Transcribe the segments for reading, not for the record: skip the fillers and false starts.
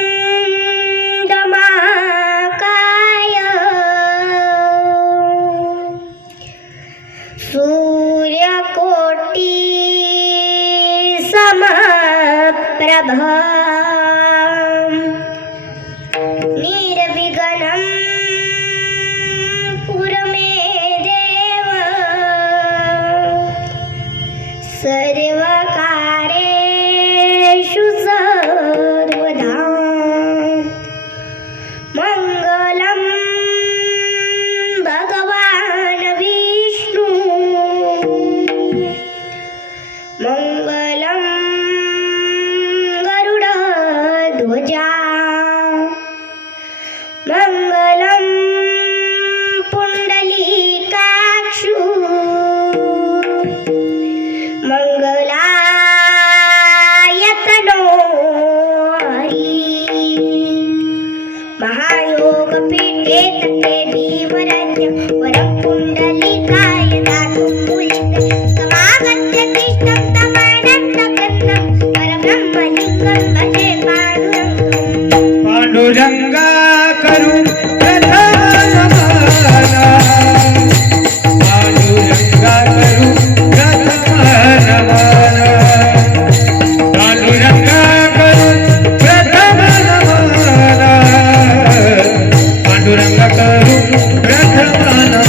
वक्रतुंड महाकाय सूर्यकोटि समप्रभा निर्विघ्नं कुरु मे देव सर्वकार्येषु सर्वदा मंगलं भगवान् विष्णु मंगलं गरुडध्वजा मंगलं पुंडलीकाक्षु मंगलायतनो हरि महायोगपीठे तते भीमराज्य वरं पुंडलीकाय दातुं मुलिते समागत्य तिष्ठं तमानन्दकन्दं परब्रह्मलिङ्गं भजे पांडुरंगा करू प्रथमनमना पांडुरंगा करू प्रथमनमना पांडुरंगा करू प्रथमनमना पांडुरंगा करू प्रथमनमना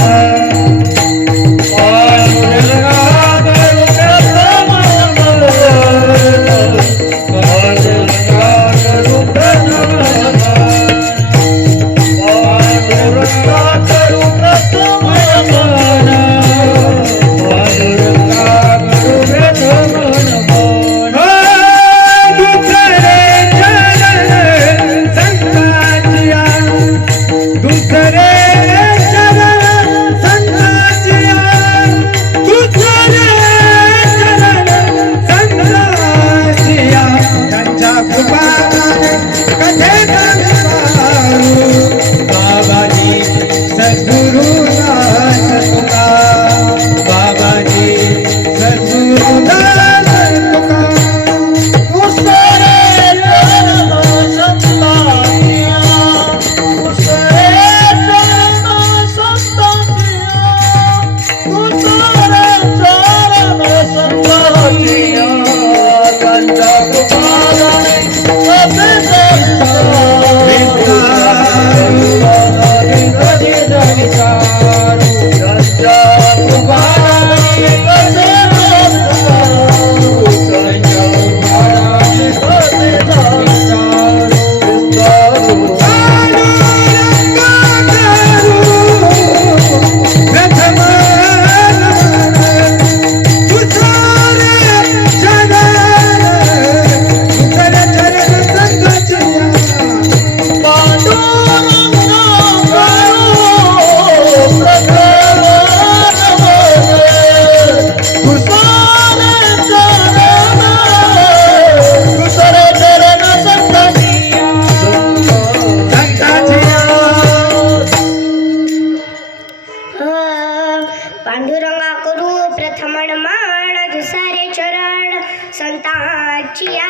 पांडुरंगा करू प्रथमनमन दुसरे चरण संतांचिया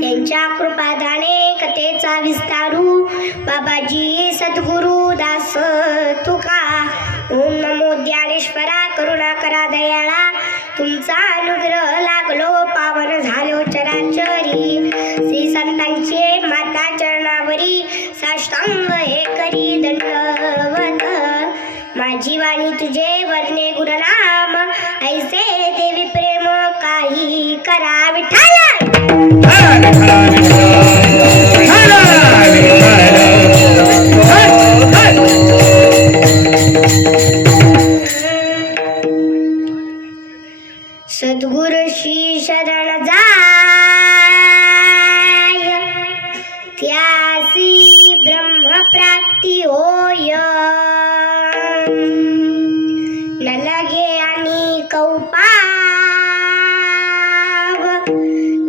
त्यांच्या कृपादाने कथेचा विस्तारू बाबाजी सद्गुरु दास तुका ओम नमो ज्ञानेश्वरा करुणा करा दयाळा तुमचा अनुग्रह लागलो पावन झालो चराचरी श्री संतांचे माता चरणावरी साष्टांग हे करी दंडवत माझी वाणी तुझे वर्णे गुरुनाम ऐसे देवी प्रेम काही करा विठ्ठला सद्गुरु श्री शरण जाय त्यासी ब्रह्म प्राप्ती होय न लगे आणि कौपाव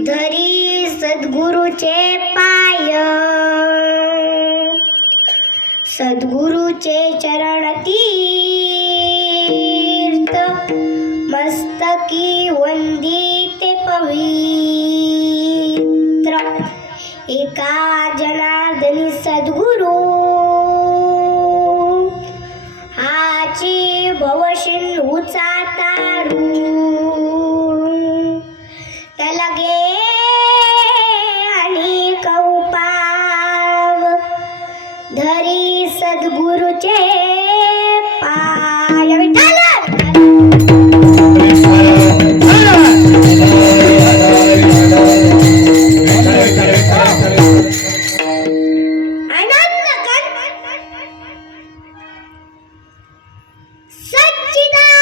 धरी सद्गुरुचे पाय सद्गुरुचे चरण तीर्थ मस्तकी वंदिते पवित्र एका जनार्दनी सद्गुरु हाची भवसिंधूचा तारू लगे आणि कौपाव धरी सद्गुरुचे पाय विठ्ठल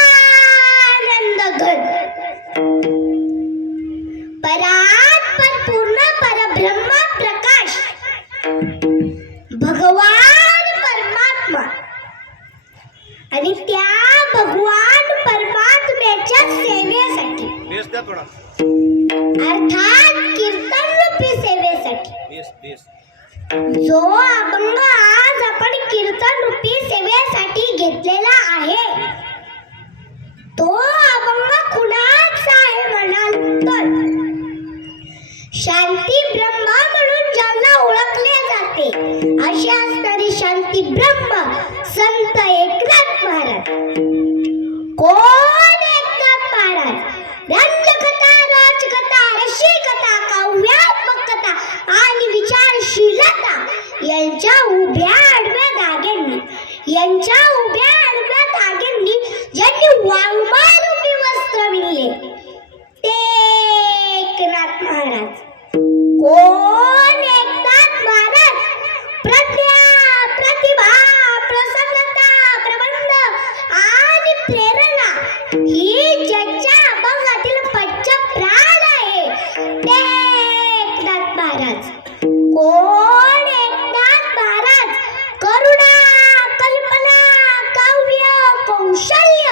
सच्चिदानंद घन परात्पर पूर्ण परब्रह्म प्रकाश भगवान परमात्मा आणि त्या भगवान परमात्म्याच्या सेवेसाठी अर्थात कीर्तन रूपी सेवेसाठी जो अभंग आज आपण कीर्तन रूपी सेवेसाठी घेतलेला आहे तो अभंग कुणाचा आहे म्हणाल तर शांती ब्रह्म म्हणून ज्यांना ओळखले जाते अशी असणारी शांती ब्रह्म संत एकनाथ महाराज. कोण एकनाथ महाराज? रंजकथा, राजकथा, रसिकता, काव्यात्मक कथा आणि विचारशीलता यांच्या उभ्या आडव्या धाग्यांनी ज्यांनी वाङ्मय रूपी वस्त्र विणले ते एकनाथ महाराज. कोण एकनाथ महाराज? प्रज्ञा, प्रतिभा, प्रसन्नता, प्रबंध आणि प्रेरणा ही ज्याच्या अभंगातील पंचप्राण आहे ते एकनाथ महाराज. कोण एकनाथ महाराज? करुणा, कल्पना, काव्य, कौशल्य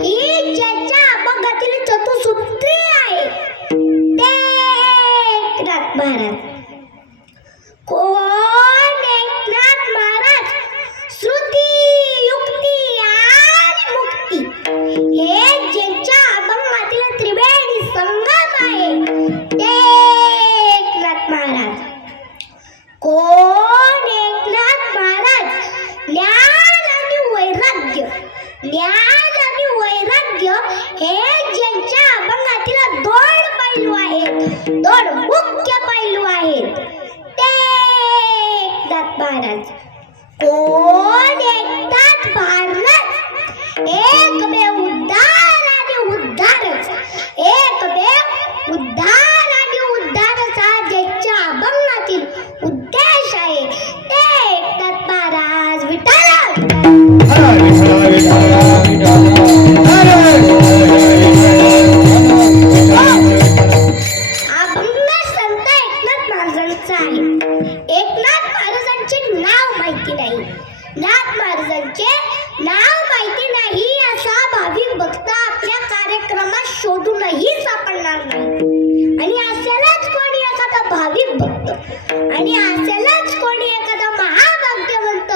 ही ज्याच्या अभंगातील चतुसूत्री आहे ते एकनाथ महाराज. कोण एकनाथ महाराज? श्रुती, युक्ती आणि मुक्ती हे ज्यांच्या अभंगातील त्रिवेणी संगम आहे ते एकनाथ महाराज. कोण एकनाथ महाराज? ज्ञान आणि वैराग्य हे ज्यांच्या अभंगातील दोन पैलू आहेत, दोन मुख्य पैलू आहेत ते एकनाथ महाराज. कोण एकनाथ महाराज? एकमेव उद्धार आणि उद्धारच, एकमेव उद्धार आणि उद्धारच हा ज्यांच्या अभंगातील उद्देश आहे ते एकनाथ महाराज. विठ्ठल अभंग संत एकनाथ महाराजांचा आहे. एकनाथ महाराजांचे नाव माहिती नाही, नाथ महाराजांचे नाव माहिती नाही असा भाविक भक्त आपल्या कार्यक्रमात शोधूनही सापडणार नाही. आणि असेलच कोणी एखादा भाविक भक्त आणि असेलच कोणी एखादा महाभाग्यवंत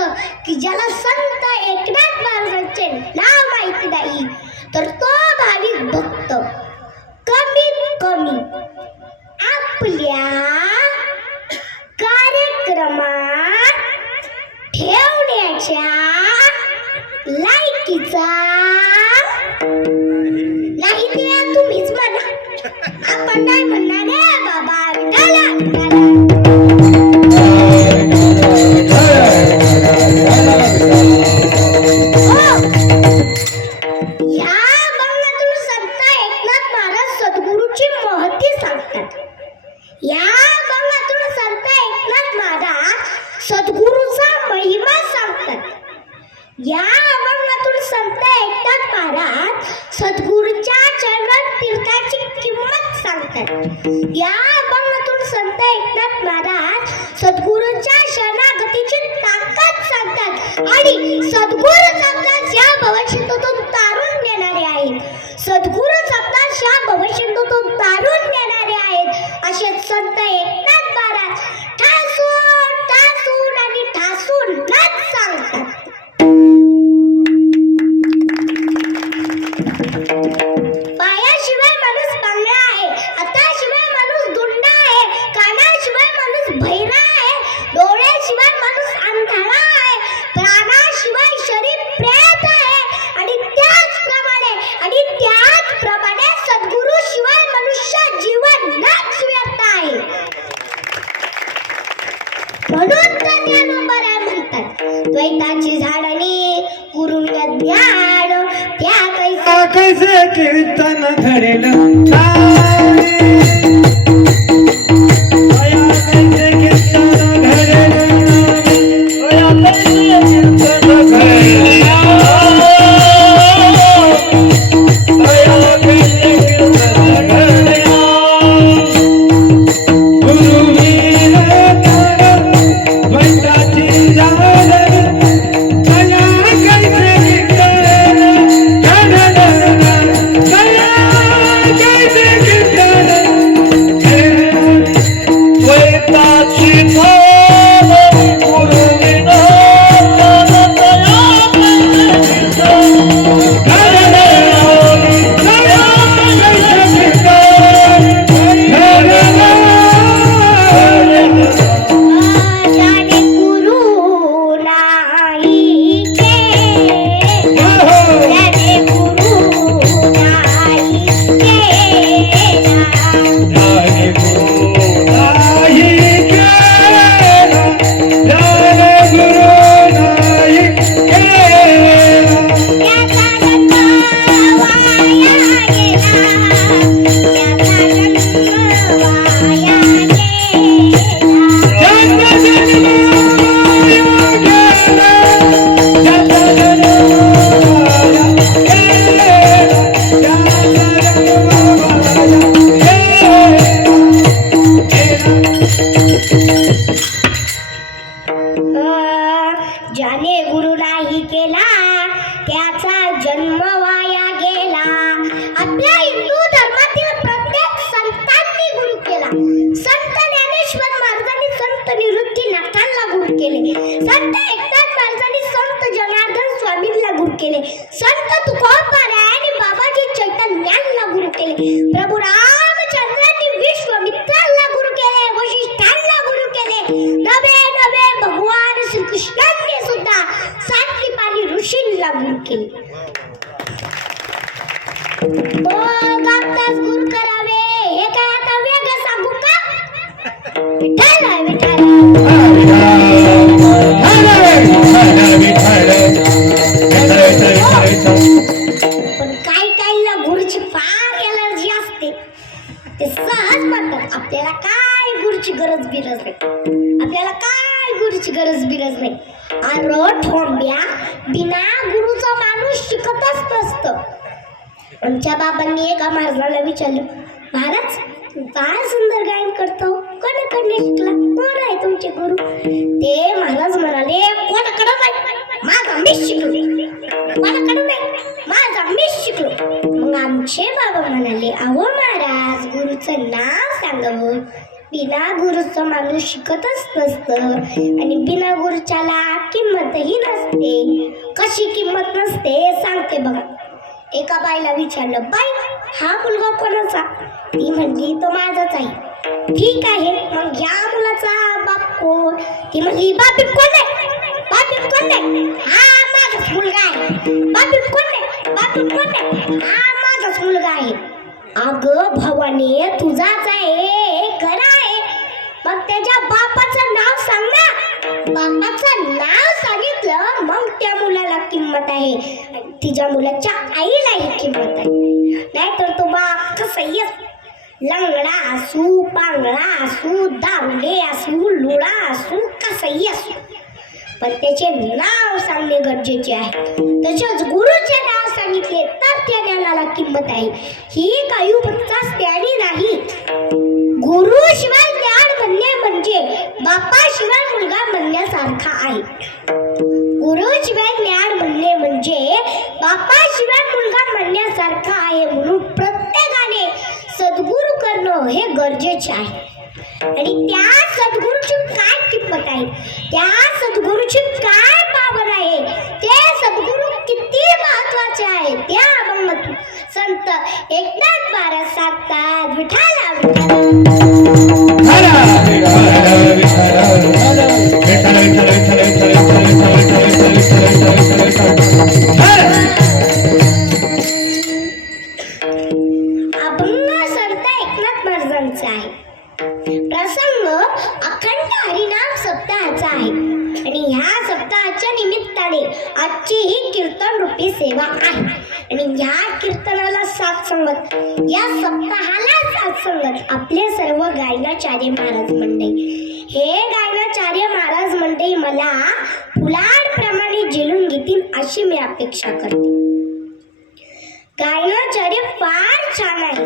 की ज्याला संत एकनाथ महाराजांचे नाव माहिती नाही तर तो भाविक भक्त कमीत कमी आपल्या कार्यक्रमात ठेवण्याच्या लायकीचा नाही ते तुम्हीच म्हणा, आपण नाही म्हणणार आहे बाबा. विठ्ठल या अभंगातून संत एकनाथ महाराज सद्गुरूची महती सांगतात. या अभंगातून संत एकनाथ महाराज सद्गुरूचा महिमा सांगतात. या अभंगातून संत एकनाथ महाराज सद्गुरूच्या चरण तीर्थाची किंमत सांगतात. या अभंगातून संत एकनाथ महाराज सद्गुरूच्या शरणागतीची ताकद सांगतात आणि सद्गुरू आपल्याला या भवसिंधूतून तारून नेणारे आहेत. सद्गुरू आपल्याला या भवसिंधूतून तारून नेणारे आहेत असे संत एकनाथ महाराज ठासून आणि ठासून सांगतात. पायाशिवाय माणूस बांगडा आहे, हाताशिवाय माणूस धुंडा आहे, कानाशिवाय माणूस बहिरा म्हणून तर ज्ञानोबा राय म्हणतात द्वैताची झाडणी गुरुविना ज्ञान त्या कैसे कैसे कीर्तन घडेल जाने गुरु नाही जाने गुरु नाही त्याचा जन्म वाया गेला त्याचा जन्म वाया गेला ज्याने गुरु नाही केला त्याचा जन्म वाया गेला. आपल्या हिंदू धर्मातील प्रत्येक संतांनी गुरु केला. संत ज्ञानेश्वर महाराजांनी संत निवृत्तीनाथांना गुरु केले. संत एकनाथ महाराजांनी संत जनार्दन स्वामींना गुरु केले. संत तुकोबा रायांनी बाबाजी चैतन्यांना गुरु केले. प्रभू रामचंद्रांनी विश्वामित्रांना गुरु केले. वशिष्ठांना गुरु केले. नवे नवे भगवान श्रीकृष्णांनी सुद्धा सातपाणी ऋषींना गुरु केले. गुरु करावे हे काय आता वेगळं सांगू का? विठ्ठल आहे, विठ्ठल. पण काही काहींना गुरुची फार एलर्जी असते. ते सहज म्हणतात आपल्याला काय गुरुची गरज बिरज नाही. आपल्याला काय गुरुची गरज बिरज नाही. अरे ठोंब्या, बिना गुरुचा माणूस शिकतच नसतं. आमच्या बाबांनी एका महाराजाला विचारलं, महाराज काय सुंदर गायन करतो, कोणाकडे शिकला, कोण आहे तुमचे गुरु? ते महाराज म्हणाले, कोणाकडे नाही, माझा मीच शिकलो. कोणाकडे नाही, माझा मीच शिकलो. मग आमचे बाबा म्हणाले, अहो महाराज गुरुचं नाव सांगावं. बिना गुरुचं माणूस शिकतच नसतं आणि बिना गुरुच्याला किंमतही नसते. कशी किंमत नसते सांगते बघा. एका बाईला विचारलं, बाई हा मुलगा कोणाचा? ती म्हणली, तो माझाच आहे. ठीक आहे, मग या मुलाचा बाप कोण? ती म्हणली, बापीत कोण आहे? बापीत कोण आहे? हा माझाच मुलगा आहे. बापीत कोण आहे? बापीत कोण आहे? हा माझाच मुलगा आहे. अगं भवानी, तुझाच आहे, खरं आहे. मग त्याच्या बापाचं नाव सांग ना. बापाचं नाव सांगितलं मग त्या मुलाला किंमत आहे. तिच्या मुलाच्या आईलाही किंमत आहे. नाहीतर तो बाप कसंही लंगडा असू, पांगळा असू, दारुडे असू, लुळा असू, कसंही असू, पण त्याचे नाव सांगणे गरजेचे आहे. तसेच गुरुचे नाव सांगितले तर त्या ज्ञानाला किंमत आहे. ही काही फक्त ज्ञानी नाही. गुरु शिवाय ज्ञान म्हणणे म्हणजे बापाशिवाय मुलगा म्हणण्यासारखा आहे. गुरु शिवाय ज्ञान म्हणणे म्हणजे बापाशिवाय मुलगा म्हणण्यासारखा आहे. म्हणून प्रत्येकाने सद्गुरु करणं हे गरजेचे आहे. आणि त्या सद्गुरूची काय किंमत आहे, त्या सद्गुरूची काय पावर आहे, ते सद्गुरू किती महत्वाचे आहे त्या मग संत एकनाथ महाराज सांगतात, विठ्ठला अभंग संत एकनाथ महाराजांचा आहे. प्रसंग अखंड हरिनाम सप्ताहाचा आहे आणि ह्या सप्ताहाच्या निमित्ताने आजची ही कीर्तन रूपी सेवा आहे आणि ह्या कीर्तनाला साथ संगत, या सप्ताहाला साथ संगत आपले सर्व गायनाचार्य महाराज मंडळी. हे गायनाचार्य महाराज मंडळी मला फुलांप्रमाणे झेलून घेतील अशी मी अपेक्षा करते. गायनाचार्य फार छान आहे.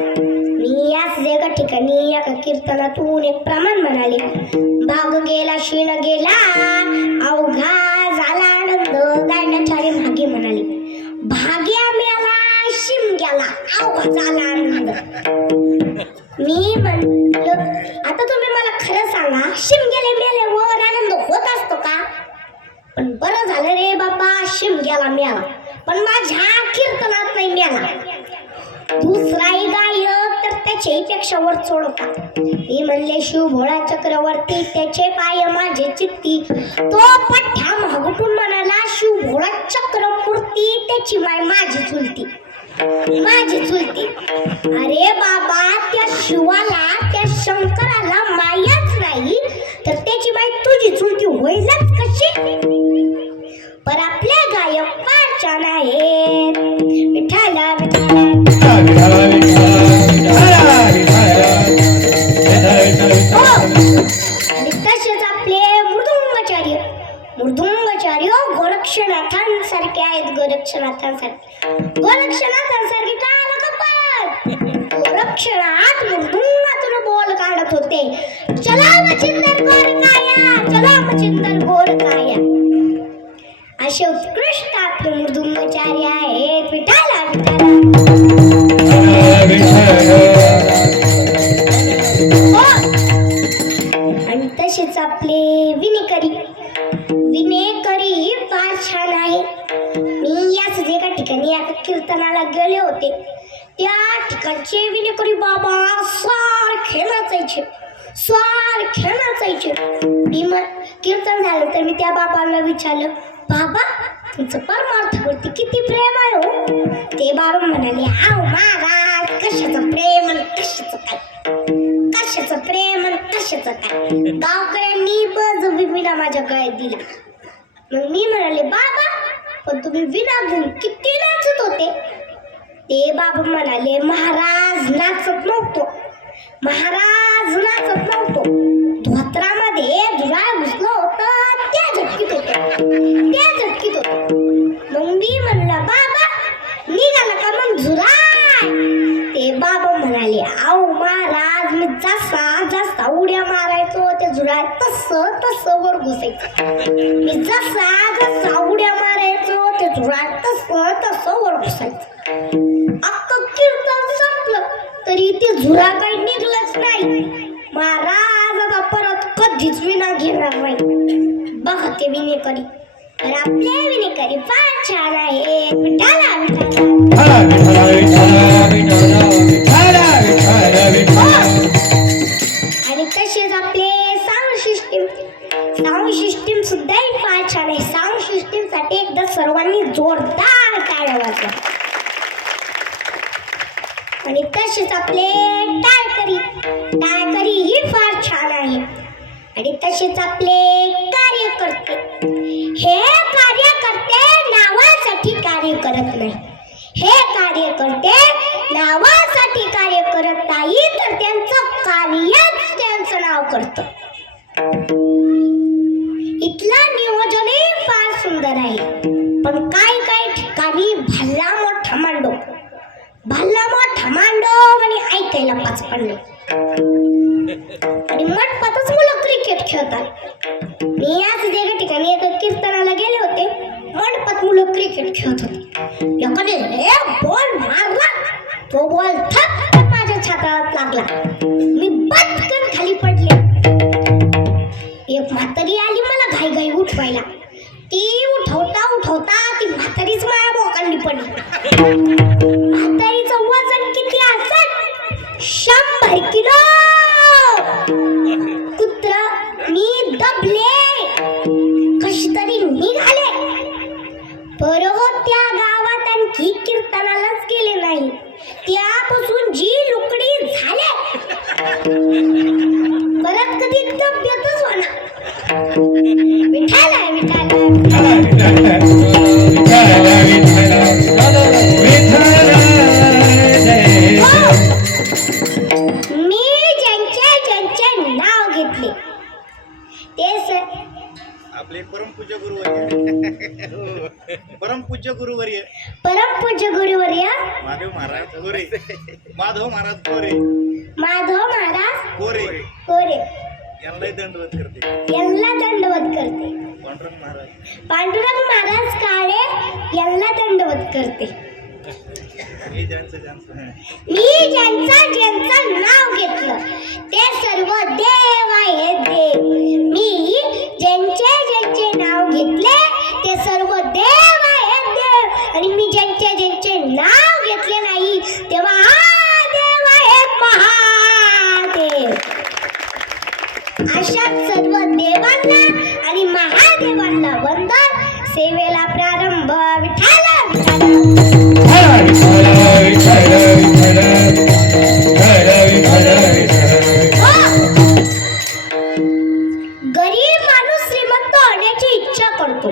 मी याच एका ठिकाणी एका कीर्तनातून एक प्रमाण म्हणाले, भाग गेला क्षीण गेला अवघा झाला आनंद. गायनाचार्य मागे म्हणाले, भाग्या मिळाला शिम गेला अवघा झाला आनंद. मी म्हणलो, आता तुम्ही मला खरं सांगा, शिम गेले मेले वर आनंद होत असतो का? पण बरं झालं रे बाबा, शिम गेला मिळाला, पण माझ्या कीर्तनात नाही मिळाला. दुसराही गायक तर त्याच्याही पेक्षा वर चढवतात. मी म्हणले, शिव भोळा चक्रवर्ती त्याचे पाय माझे चित्ती. तो पठ्ठा महागुटून म्हणाला, शिव भोळा चक्रमूर्ती त्याची माय माझी चुलती, माझी चुलती. अरे बाबा, त्या शिवाला, त्या शंकराला मायाच नाही तर त्याची माय तुझी चुलती होईलच कशी? पर आपले गायक फार छान आहेत. विठ्ठला आणि तसेच आपले मृदुंगाचार्य गोरक्षनाथांसारखे आहेत. गोरक्षनाथांसारखे काय आलं का? पण गोरक्षनाथ मृदुंगातून बोल काढत होते, चला मचिंदर गोर काया, चला मचिंदर गोर काया. असे उत्कृष्ट आपले मृदुंगाचार्य आहेत. विठाला आणि तसेच आपले विनेकरी फार छान आहे. मी याच एका ठिकाणी एका कीर्तनाला गेले होते. त्या ठिकाणचे विनेकरी बाबा सारखे नाचायचे. मी कीर्तन झालं तर मी त्या बाबांना विचारलं, बाबा तुमचं परमार्थावरती किती प्रेम आहे हो? ते बाबा म्हणाले, आव महाराज, कशाचं प्रेम आणि कशाचं काय, कशाचं प्रेम आणि कशाचं काय. गावकऱ्यांनी बज विना माझ्या गळ्यात दिला. मग मी म्हणाले, बाबा पण तुम्ही विना घेऊन किती नाचत होते? ते बाबा म्हणाले, महाराज नाचत नव्हतो. धोत्रामध्ये धुराळ घुसलं होतं, त्या झटकीत होतं. मग मी म्हणलं, बाबा निघाला का मग झुराळ? ते बाबा म्हणाले, आहो महाराज, मी जसा उड्या मारायचो ते झुराळ तसं वर घुसायचं. मी जसा उड्या मारायचो ते झुराळ तसं वर घुसायचं. अख्खं कीर्तन संपलं तरी ते झुराळ काही निघलंच नाही. महाराज आता परत कधीच विना घेणार नाही. बघा ते विनेकरी. तर आपले विनेकरी फार छान आहे. विठाला आणि तसेच आपले साऊंड सिस्टीम सुद्धा फार छान आहे. साऊंड सिस्टीम साठी एकदा सर्वांनी जोरदार टाळ्या वाजवा. आणि तसेच आपले टाळकरी ही फार छान आहे. आणि तसेच आपले कार्यकर्ते, हे कार्यकर्ते नावासाठी कार्य करत नाही. हे कार्यकर्ते नावासाठी कार्य करत नाही तर त्यांचं कार्यच त्यांचं नाव करतं. इथलं नियोजनही फार सुंदर आहे. पण काही ठिकाणी भल्ला मोठा मांडो आणि ऐकायला पाच पडलं. आणि मंडपातच मुलं क्रिकेट खेळतात. मी याच एका ठिकाणी एका कीर्तनाला गेले होते. मंडपात मुलं क्रिकेट खेळत होते. एकाने बॉल मारला, तो बॉल थप माझ्या छाताळात लागला. मी पटकन खाली पडले. एक म्हातारी आली मला घाई उठवायला. ती उठवता ती म्हातारीच माझ्या बोकांनी पडली. म्हातारीचं वजन किती असेल? 100 किलो. कुत्रा मी दबले, कशी तरी निघाले. बरोबर त्या गावात आणखी कीर्तनालाच गेले नाही. त्यापासून जी लुकडी झाले कधी तब्येतच होणार. विठाला विठाला मी ज्यांचे नाव घेतले ते आपले परमपूज्य गुरुवर्य परमपूज्य गुरुवर्य माधव महाराज गोरे माधव महाराज गोरे कोरे यांनाही दंडवत करते यांना दंडवत करते. पांडुरंग महाराज काळे यांना दंडवत करते. मी ज्यांचं नाव घेतलं ते सर्व देव आहेत देव. मी ज्यांचे नाव घेतले ते सर्व देव आहेत देव. आणि मी ज्यांचे नाव घेतले नाही ते महादेव आहेत महादेव. अशा सर्व देवांना आणि महादेवांना वंदन. सेवेला प्रारंभ. विठाला गरीब माणूस श्रीमंत होण्याची इच्छा करतो.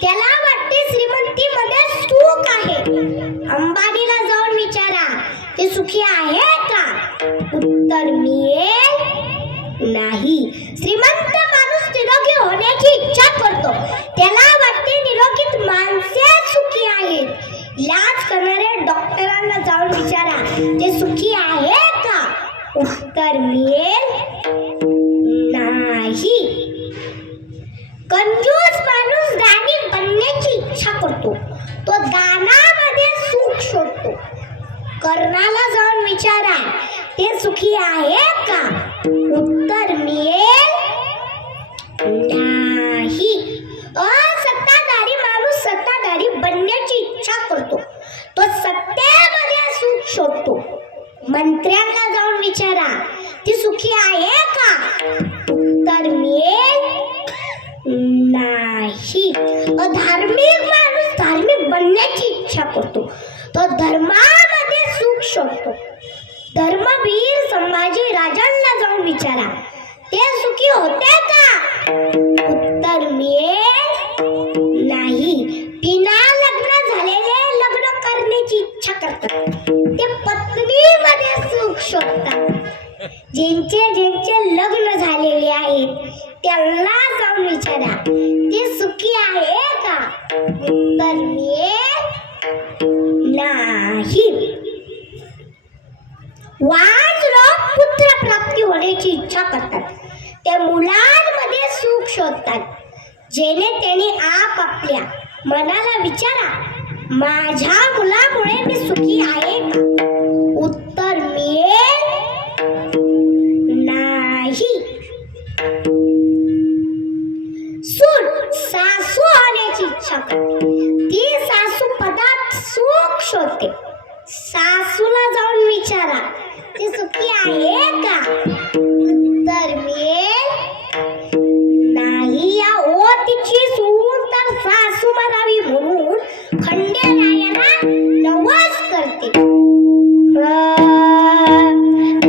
त्याला वाटते श्रीमंतीमध्ये सुख आहे. अंबानीला जाऊन विचारा ते सुखी आहे का? उत्तर मिळेल नाही. श्रीमंत माणूस निरोगी होण्याची इच्छा करतो. त्याला वाटते निरोगीत माणसे सुखी आहेत. इलाज करणाऱ्या डॉक्टरांना जाऊन विचारा ते सुखी आहे का? उत्तर मिळेल नाही. कंजूस माणूस दानी बनण्याची इच्छा करतो. तो दानामध्ये सुख शोधतो. कर्णाला जाऊन विचारा ते सुखी आहे का? उत्तर मिळेल नाही. असत्ताधारी माणूस सत्ताधारी बनण्याची इच्छा करतो. तो सत्तेमध्ये सुख शोधतो. मंत्र्यांना जाऊन विचारा ती सुखी आहे का? उत्तर मिळेल नाही. अधार्मिक माणूस धार्मिक बनण्याची इच्छा करतो. तो धर्मामध्ये सुख शोधतो. धर्मवीर संभाजी राजांना जाऊन विचारा ते सुखी होते का? उत्तर मिळेल नाही. बिना लग्न झालेले लग्न करण्याची इच्छा करतात. ते पत्नीमध्ये सुख शोधतात. ज्यांचे लग्न झालेले आहेत त्यांना जाऊन विचारा ते सुखी आहे का? उत्तर मिळेल नाही. वाजलोक पुत्र प्राप्ती होण्याची इच्छा करतात. ते मुलांमध्ये सुख शोधतात. जेणे त्याने आपापल्या मनाला विचारा माझ्या मुलामुळे मी सुखी आहे का? उत्तर मिळेल नाही. सून सासू होण्याची इच्छा करते. ती सासू पदात सुख शोधते. सासूला जाऊन विचारा ती सुखी आहे का? उत्तर मिळेल नाही. या ओतीची सून तर सासू म्हणावी म्हणून खंडेरायाला नवस करते.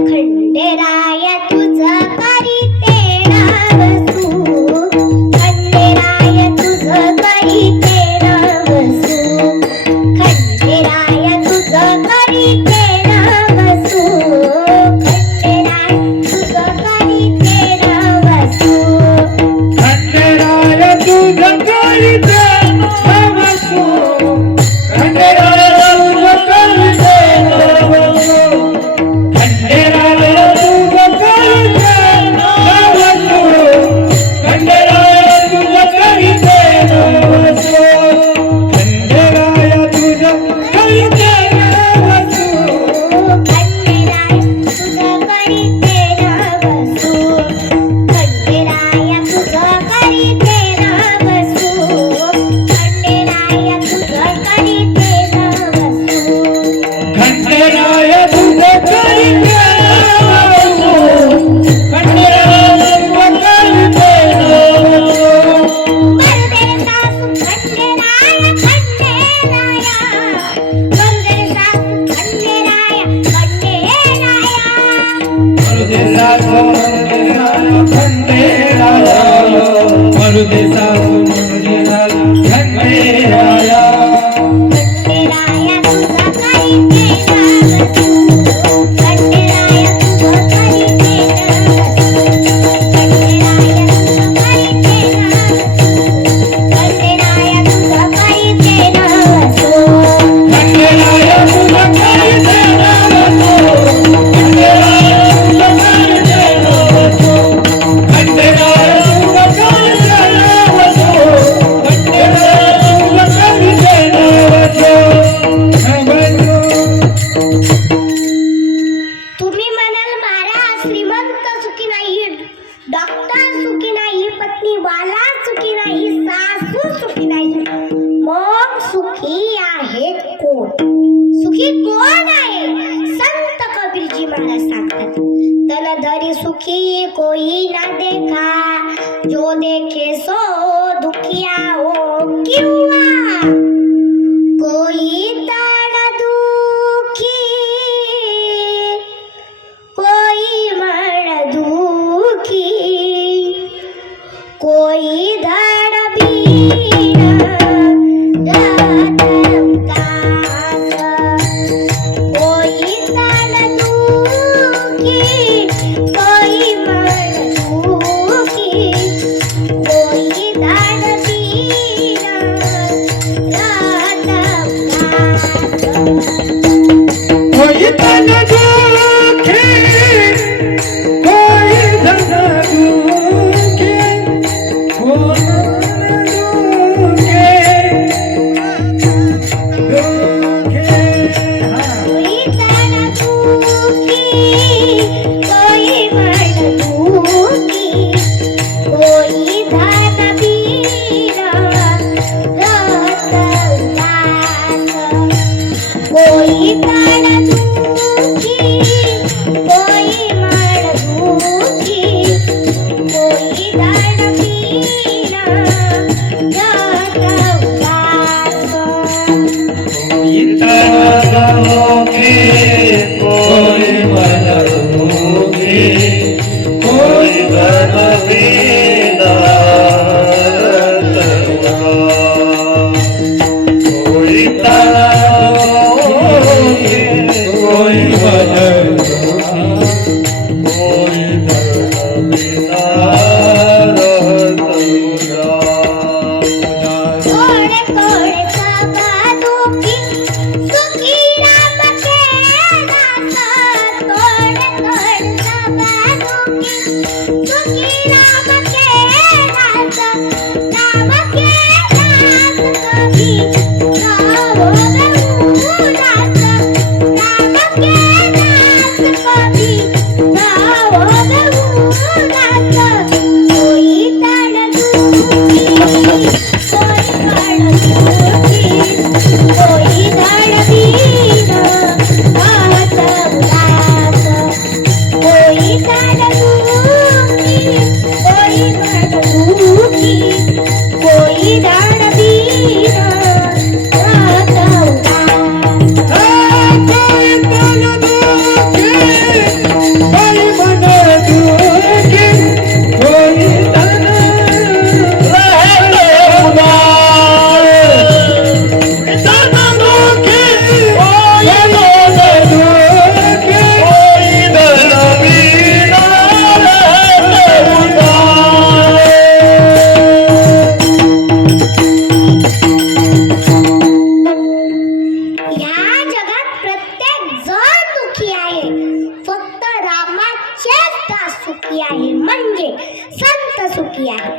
खंडेराय तुझं करीते नवसू. खंडेराय तुझं करीते नवसू. डॉक्टर सुखी नाही, पत्नी वाला सुखी नाही, सासू सुखी नाही, मग सुखी आहेत कोण? सुखी कोण आहे? संत कबीरजी महाराज सांगतात, तन धरी सुखी कोई ना देखा, जो देखे सो दुखिया हो, किंवा कोई तन दुखी, कोई मन दुखी, कोई धड़ बीन रतन दास, कोई तन दुखी, कोई मन दुखी, कोई धड़ बीन रतन दास। कोई तन दुखी, कोई धन दुखी, कोई दुखी, हाँ। कोई तन दुखी, कोई मन दुखी, कोई धन बीन रतन दास, कोई तन दुखी, कोई मन दुखी, कोई धन बीन रतन दास। कोई तन दुखी, कोई मन दुखी, कोई धन बीना रतन, कोई तन दुखी, कोई मन दुखी, कोई धन बीना रतन। थोड़े थोड़े सब दुखी, सुखी राम के दास, थोड़े थोड़े सब दुखी, सुखी राम के दास, राम के दास कभी गाओ उदास, राम के दास कभी गाओ उदास, कोई तन दुखी, कोई मन दुखी, कोई धड़ बीन रतन दास, कोई तन दुखी, कोई मन दुखी, कोई धड़ बीन रतन दास। कोई तन दुखी, कोई मन दुखी, कोई तन ह्या जगात प्रत्येक जण दुखी आहे, फक्त रामाचेच दास सुखी आहे, म्हणजे संत सुखी आहे.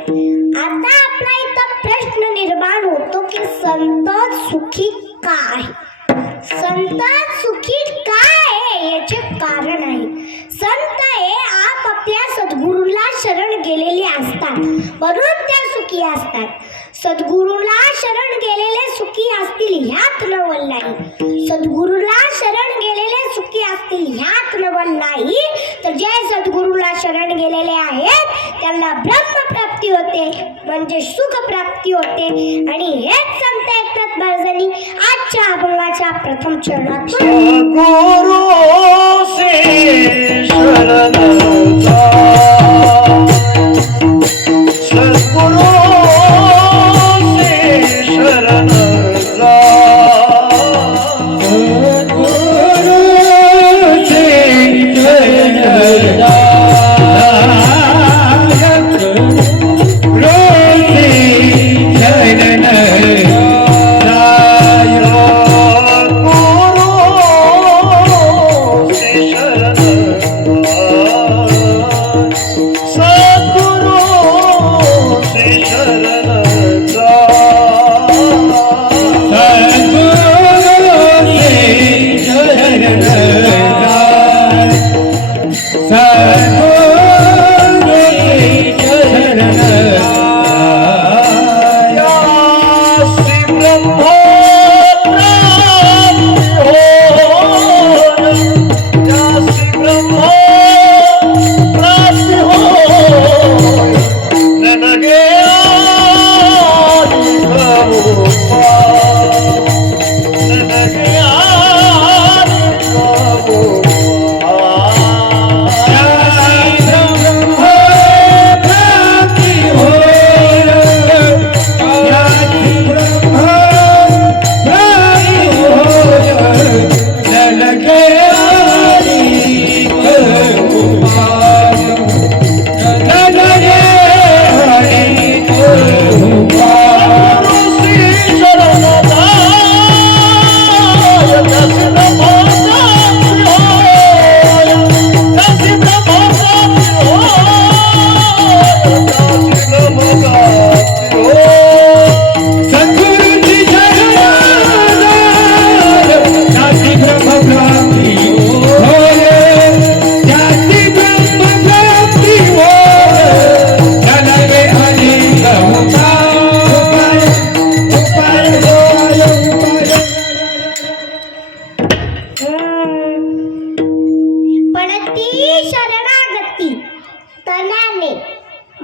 आता आपला इथं प्रश्न निर्माण होतो की संत सुखी का आहे? संत सुखी का आहे याचे कारण आहे. संत हे आपापल्या सद्गुरूला शरण गेलेले असतात, म्हणून ते सुखी असतात. सद्गुरूला शरण गेलेले सुखी असतील ह्यात नवल नाही, सद्गुरूला शरण गेलेले सुखी असतील ह्यात नवल नाही, तर जे सद्गुरूला शरण गेलेले आहेत त्यांना ब्रह्मप्राप्ती होते, म्हणजे सुख प्राप्ती होते. आणि हेच संत एकनाथ महाराजांनी आजच्या अभंगाच्या प्रथम चरणातून गुरु से शरण जा, सद्गुरु से शरण जा, सद्गुरु से शरण जा,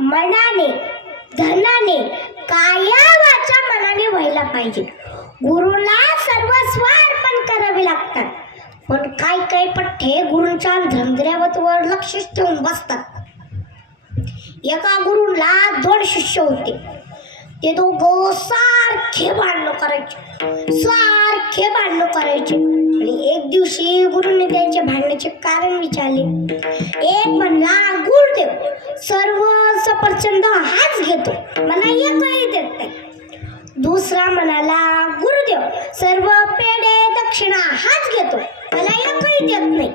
मनाने, धनाने, काया वाचा मनाने व्हायला पाहिजे. गुरुला सर्वस्व अर्पण करावे लागतात. पण काही पठ्ठे गुरूंच्या धंद्र्यावर लक्ष ठेवून बसतात. एका गुरुला 2 शिष्य होते. ते दोघं सारखे भांडणं करायचे. आणि एक दिवशी गुरुने त्यांच्या भांडण्याचे कारण विचारले. एक म्हणला, गुरुदेव, सर्व सफरचंद हाच घेतो, मला एकही देत नाही. दुसरा म्हणाला, गुरुदेव, सर्व पेढे दक्षिणा हाच घेतो, मला एकही देत नाही.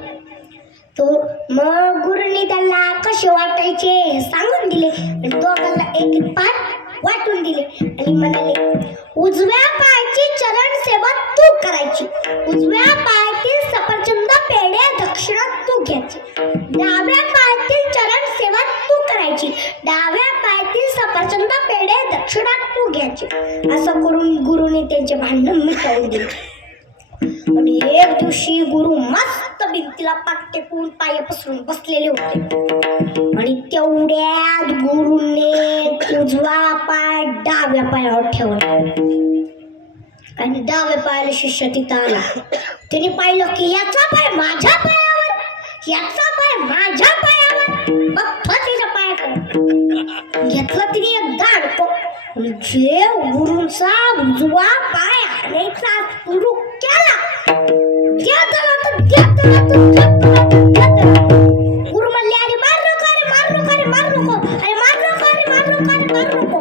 तो मग गुरुने त्याला कसे वाटायचे हे सांगून दिले आणि दोघांना एक पाय वाटून दिले आणि म्हणाले, उजव्या पायाची चरण सेवा तू करायची, उजव्या पायातील सफरचंद पेढे दक्षिणा तू घ्यायची, डाव्या पायातील चरण सेवा तू करायची, डाव्या पायातील सफरचंद पेढे दक्षिणा तू घ्यायची. असं करून गुरुने त्यांचे भांडण मिटवून दिले. आणि एक दिवशी गुरु मस्त भिंतीला पाठ टेकून पाय पसरून बसलेले होते. आणि तेवढ्यात गुरुने उजवा पाय डाव्या पायावर ठेवला आणि डाव्या पायाला शिष्य तिथं आला. त्याने पाहिलं की याचा पाय माझ्या पायावर, याचा पाय माझ्या पायावर, बघ तिच्या पायाकडे घेतलं. तिने एक दांडको जे गुरुंचा उजवा पाय आणायचा सुरू केला. गुरु म्हणले, अरे मार नको.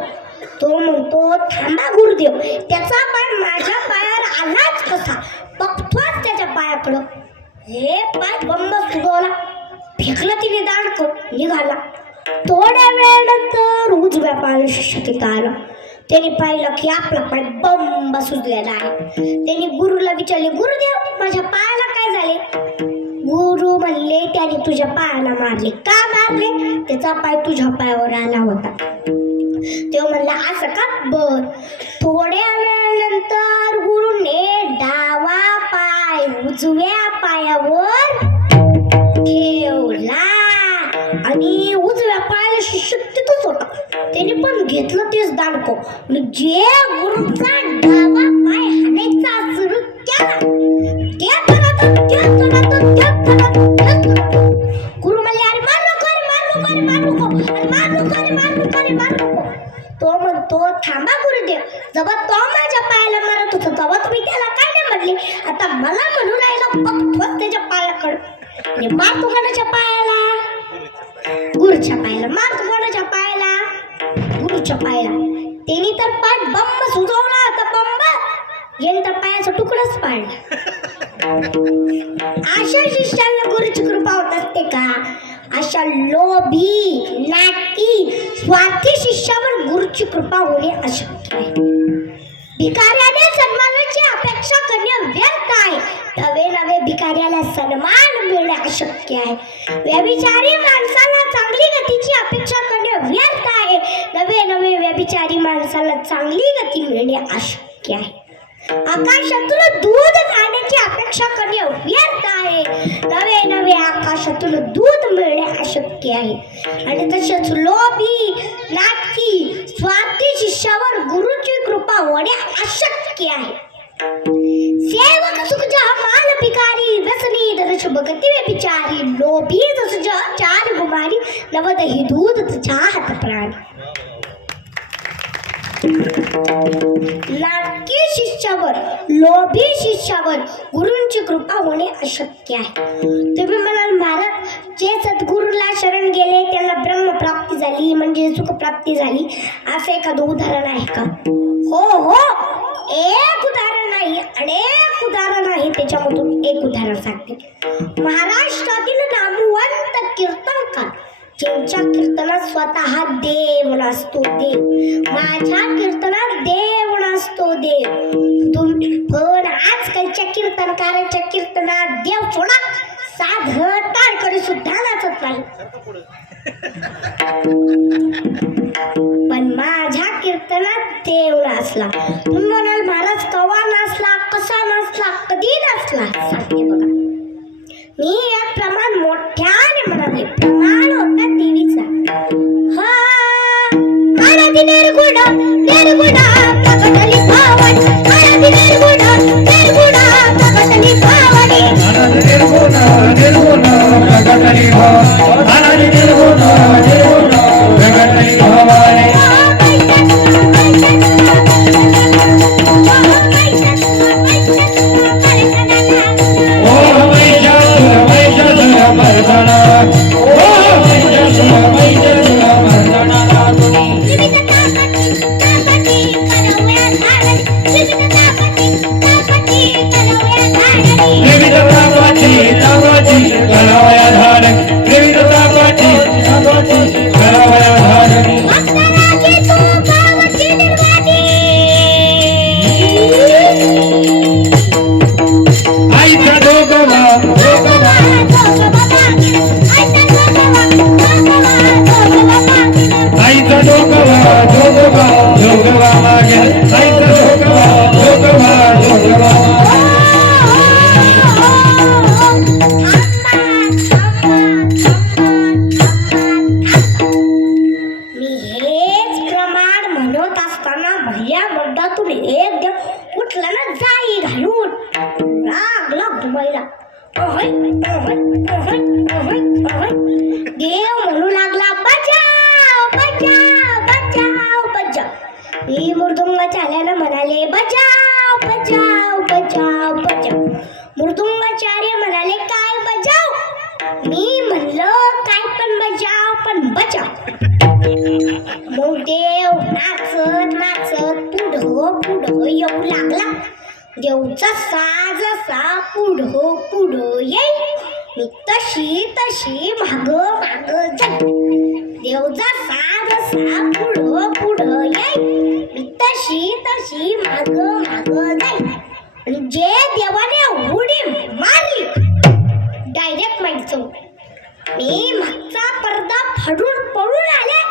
तो म्हणतो, थांबा गुरुदेव, त्याचा पाय माझ्या पायावर आलाच कसा, बघतोच त्याच्या पायाकडं. हे पाय बंब सुगवला, फेकलं तिने दांडको, निघाला. थोड्या वेळानंतर उजव्या पायाला शिष्य तिथं आला. त्याने पाहिलं की आपला पाय बंब सुजलेला आहे. त्याने गुरुला विचारले, गुरुदेव, माझ्या पायाला काय झाले? गुरु म्हणले, त्याने तुझ्या पायाला मारले. का मारले? त्याचा पाय तुझ्या पायावर आला होता. तेव्हा म्हणला, असं का? बर. थोड्या वेळानंतर गुरुने डावा पाय उजव्या पायावर ठेवला आणि उजव्या पायाला शिष्य तिथंच होता. त्याने पण घेतलं तेच दांडको. जे गुरुचा डावा पाय हाणायचा सुरू केला, गुरु म्हणले, अरे मार नको. तो म्हणतो, थांबा गुरुदेव, जेव्हा तो माझ्या पायाला मारत होता तेव्हा तुम्ही त्याला काय नाही म्हणले, आता मला म्हणून राहिला बघतोच त्याच्या पायाकडे. मारतो कोणाच्या पायाला? गुरुच्या पायाला. मारतो कोणाच्या पायाला? गुरुच्या पायाला. त्यांनी तर पाय बंब सुजवला होता, बंब यांनी तर पायाचा तुकडाच पाडला. अशा शिष्याला गुरुची कृपा होत असते का? अशा लोभी, नाटकी, स्वार्थी शिष्यावर गुरुची कृपा होणे अशक्य आहे. भिकाऱ्याने सन्मानाची अपेक्षा करणे व्यर्थ आहे. नवे भिकाऱ्याला सन्मान मिळणे अशक्य आहे. व्यभिचारी माणसाला चांगली गतीची अपेक्षा करणे व्यर्थ आहे. नवे व्यभिचारी माणसाला चांगली गती मिळणे अशक्य आहे. आकाशातून दूध खाण्याची अपेक्षा करणे व्यर्थ आहे. नवे आकाशातून दूध मिळणे अशक्य आहे. आणि तसेच लोभी, नाटकी, स्वार्थी शिष्यावर गुरुची कृपा होणे अशक्य आहे. सेवक सुखजा माल भिकारी, व्यसनी दरश भगती व्यभिचारी, लोभी तुझ्या चार गुमारी, नवदही दूध तुझ्या हात प्राण. नाटकी शिष्यावर, लोभी शिष्यावर गुरूंची कृपा होणे अशक्य आहे. तुम्ही म्हणाल, महाराज, जे सद्गुरूला शरण गेले त्यांना ब्रह्मप्राप्ती झाली म्हणजे सुखप्राप्ती झाली, असं एखादं उदाहरण आहे का? हो, एक उदाहरण नाही, अनेक उदाहरण आहे. त्याच्यामधून एक उदाहरण सांगते. महाराष्ट्रातील नामवंत कीर्तनकार, ज्यांच्या कीर्तनात स्वतः देव नसतो देव, माझ्या कीर्तनात देव नसतो देव. पण आजकालच्या कीर्तनकारांच्या कीर्तनात देव सोडा, साधं टाळकरी सुद्धा नाचत नाही. पण माझ्या कीर्तनात देव नसला. तुम्ही म्हणाल, महाराज कवा नसला, कसा नसला, कधी नसला? सांगते बघा. मी एक प्रमाण मोठ्याने म्हणाले, प्रमाण होता देवीचा. हा हळदी निर्गुण निर्गुण प्रकटली भावनी हळदी निर्गुण निर्गुण प्रकटली भावनी आनंद निर्गुण निर्गुण प्रकटली भावनी आनंद निर्गुण निर्गुण प्रकटली भावनी देव म्हणू लागला बचाव बचाव बचाव बचाव. मी मृदुंगाच्या आल्यानं म्हणाले बचाव बचाव बचाव बचाव. मृदुंगाचार्य म्हणाले काय बचाव. मी म्हणलं काय पण बचाव पण बचाव. मग देव नाचत नाचत पुढं येऊ लागला. देवचा साज असा पुढं येई मी तशी माग जाई. देवचा साज असा पुढं येई मी तशी माग जाई. आणि जे देवाने उडी मारली डायरेक्ट माहिती मी मागचा पडदा फाडून पळून आले.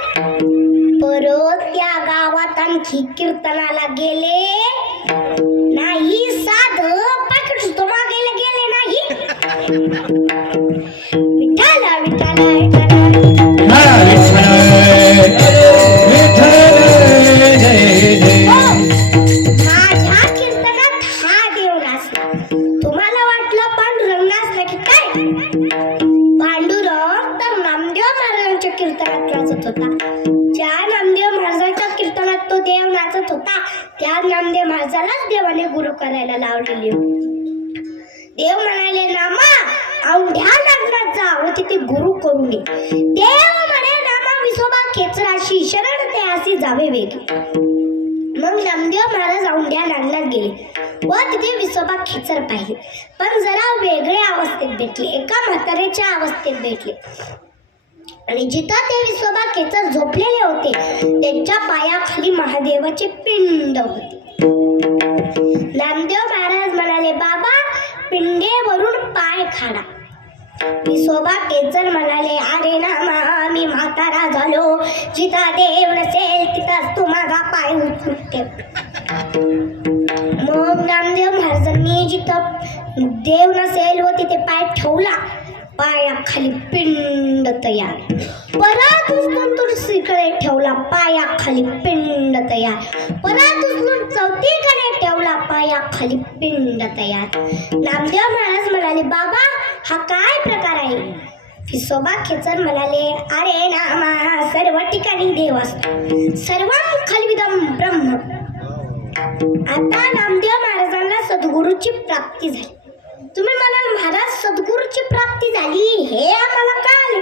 परत त्या गावात आणखी कीर्तनाला गेले नाही. साधं पाकिट सुद्धा मागायला गेले नाही. विठाला विठाला माझ्या कीर्तनात हा देव नाचला. तुम्हाला वाटलं पांडुरंग नाचला की काय. पांडुरंग तर नामदेव महाराजांच्या कीर्तनात नाचत होता. ज्या नामदेव महाराजांच्या कीर्तनात तो देव नाचत होता त्या नामदेव महाराजालाच देवाने गुरु करायला लावलेली. देव म्हणाले नामा औंढ्या लग्नात जा व तिथे गुरु करून ये. देव म्हणे नामा विसोबा खेचराशी शरण ते असे जावे वेग. मग नामदेव महाराज औंढ्या लग्नात गेले व तिथे विसोबा खेचर पाहिले. पण जरा वेगळ्या अवस्थेत भेटले. एका म्हाताऱ्याच्या अवस्थेत भेटले. आणि जिथं ते विसोबा खेचर झोपलेले होते त्यांच्या पायाखाली महादेवाचे पिंड होते. नामदेव महाराज म्हणाले बाबा पिंडेवरून पाय खाडा. विसोबा केचर म्हणाले अरे नामा मी म्हातारा झालो. जिथं देव नसेल तिथंच तू माझा पाय उचलते. मग नामदेव महाराजांनी जिथं देव नसेल व तिथे पाय ठेवला पायाखाली पिंड तयार. परत उचलून तुळशीकडे ठेवला पायाखाली पिंड तयार. परत उचलून चौथीकडे ठेवला पायाखाली पिंड तयार. नामदेव महाराज म्हणाले बाबा हा काय प्रकार आहे. विसोबा खेचर म्हणाले अरे नामा सर्व ठिकाणी देव असतो. सर्वं खल्विदं ब्रह्म. आता नामदेव महाराजांना सद्गुरूची प्राप्ती झाली. तुम्ही म्हणाल महाराज सद्गुरूची प्राप्ती झाली हे आम्हाला कळाले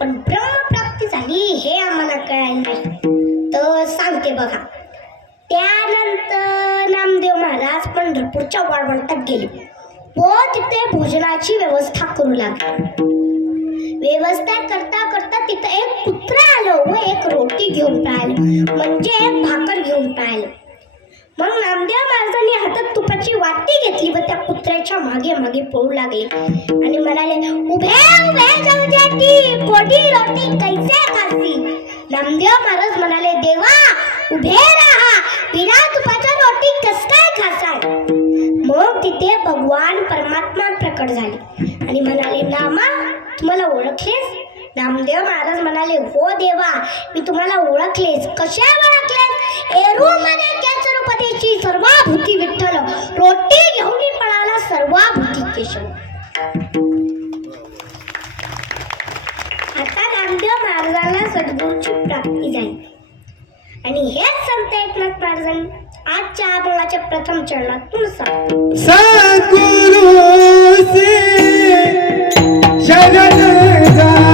पण ब्रह्मप्राप्ती झाली हे आम्हाला कळाले नाही. तर सांगते बघा. त्यानंतर नामदेव महाराज पंढरपूरच्या वाळवंटात गेले व तिथे भोजनाची व्यवस्था करू लागले. व्यवस्था करता करता तिथं एक कुत्रा आलं व एक रोटी घेऊन पाहिलं म्हणजे एक भाकर घेऊन पाहिलं. मग नामदेव महाराजांनी हातात तुपाची वाटी घेतली व त्या कुत्र्याच्या मागे मागे पळू लागले आणि म्हणाले उभे उभे जाऊ जाती कोडी रोटी कैसे खासी. नामदेव महाराज म्हणाले देवा उभे राहा बिना तुपाच्या रोटी कस काय खासाल. मग तिथे भगवान परमात्मा प्रकट झाले आणि म्हणाले नामा तुम्हाला ओळखलेस. नामदेव महाराज म्हणाले हो देवा मी तुम्हाला ओळखलेस. कशा ऐकलेस एरूमध्ये केसरपतीची सर्वाभूती विठ्ठल रोटी घेऊन पळाला सर्वाभूती केशव. आता रामदेव महाराजांना सद्गुरूची प्राप्ती झाली आणि हेच संत एकनाथ महाराजांनी आजच्या अभंगाच्या प्रथम चरणातून सांगतो. सद्गुरु से शरण जाय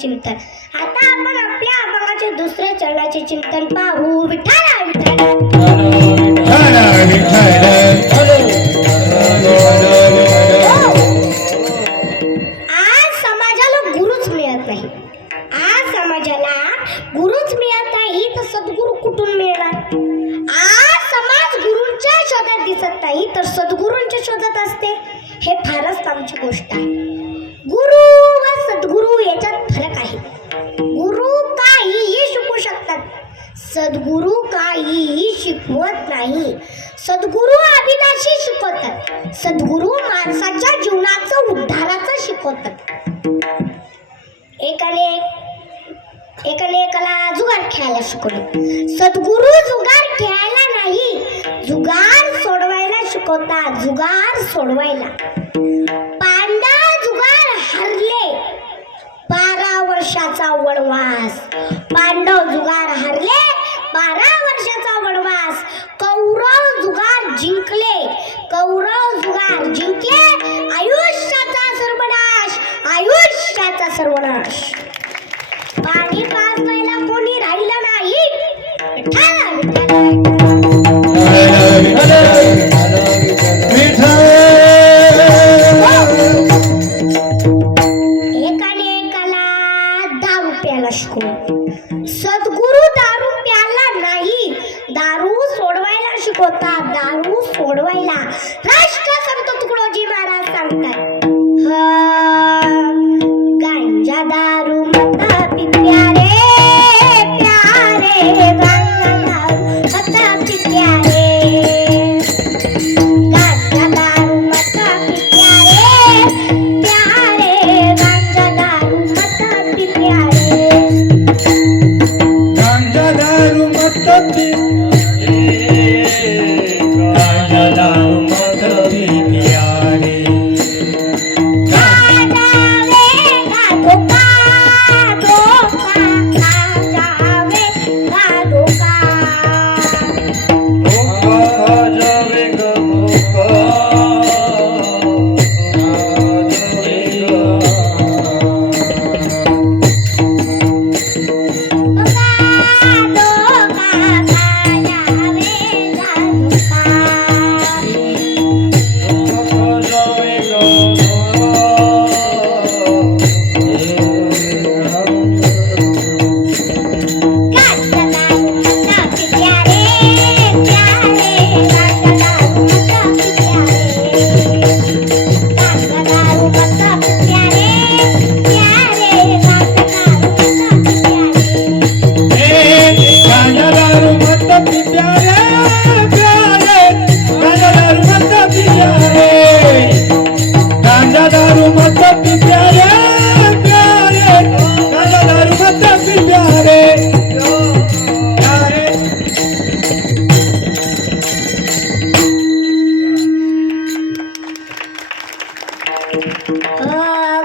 चिंतन. आता आपण आपल्या अभंगाचे दुसरे चरणाचे चिंतन पाहू. विठ्ठला आज समाजाला गुरुच मिळत नाही. आज समाजाला गुरुच मिळत नाही तर सद्गुरू कुठून मिळणार. आज समाज गुरूंच्या शोधात दिसत नाही तर सद्गुरूंच्या शोधात असते. हे फारच आमची गोष्ट आहे. गुरु व सद्गुरू याच्यात फरक आहे. गुरु काहीही शिकवू शकतात, सद्गुरू काहीही शिकवत नाही. सद्गुरू अविनाशी शिकवतात. सद्गुरू माणसाच्या जीवनाचं उद्धाराचं शिकवतात. एकाने एकाला जुगार खेळायला शिकवले. सद्गुरू जुगार खेळायला नाही, जुगार सोडवायला शिकवतात. जुगार सोडवायला. पांडव जुगार हरले, 12 वर्षाचा वनवास. पांडव जुगार हरले, 12 वर्षाचा वनवास. कौरव जुगार जिंकले, कौरव जुगार जिंकले. आयुष्याचा सर्वनाश, आयुष्याचा सर्वनाश. पाणी पाजवायला कोणी राहिलं नाही. विठ्ठल